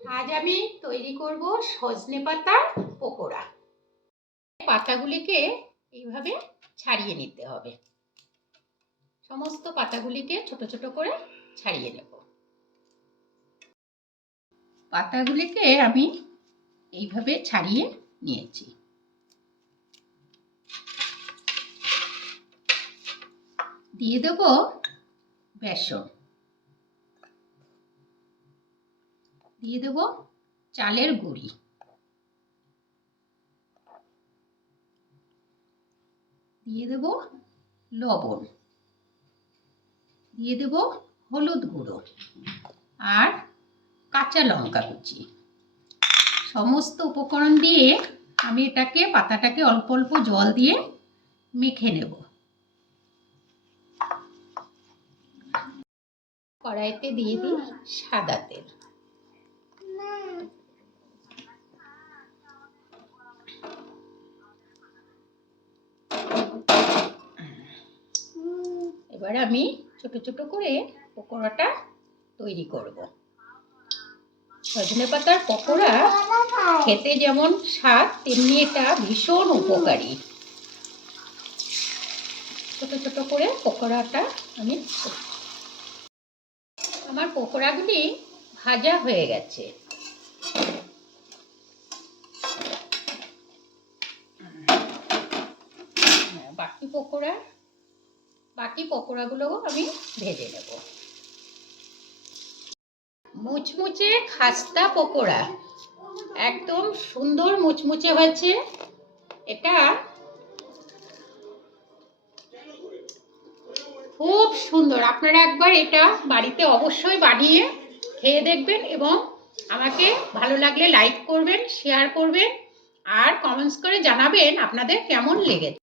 আজ আমি তৈরি করব সজনে পাতার পকোড়া। পাতাগুলিকে এইভাবে ছাড়িয়ে নিতে হবে। সমস্ত পাতাগুলিকে ছোট ছোট করে ছাড়িয়ে নেব। পাতাগুলিকে আমি এইভাবে ছাড়িয়ে নিয়েছি। দিয়ে দেব বেসন, দিয়ে দেব চালের গুঁড়ি, দিয়ে দেব লবণ, দিয়ে দেব হলুদ গুঁড়ো আর কাঁচা লঙ্কা কুচি। সমস্ত উপকরণ দিয়ে আমি এটাকে পাতাটাকে অল্প অল্প জল দিয়ে মেখে নেব। কড়াইতে দিয়ে দিই সাদা তেল। এবার আমি ছোট ছোট করে পকোড়াটা তৈরি করব। সজনে পাতার পকোড়া খেতে যেমন স্বাদ, তেমনি এটা ভীষণ উপকারী। ছোট ছোট করে পকোড়াটা আমি, আমার পকোড়াগুলি ভাজা হয়ে গেছে। বাকি পকোড়াগুলোও আমি ভেজে নেব। মুচমুচে খাস্তা পকোড়া একদম সুন্দর মুচমুচে হয়েছে। এটা খুব সুন্দর। আপনারা একবার এটা বাড়িতে অবশ্যই বানিয়ে খেয়ে দেখবেন এবং আমাকে ভালো লাগলে লাইক করবেন, শেয়ার করবেন আর কমেন্টস করে জানাবেন আপনাদের কেমন লেগেছে।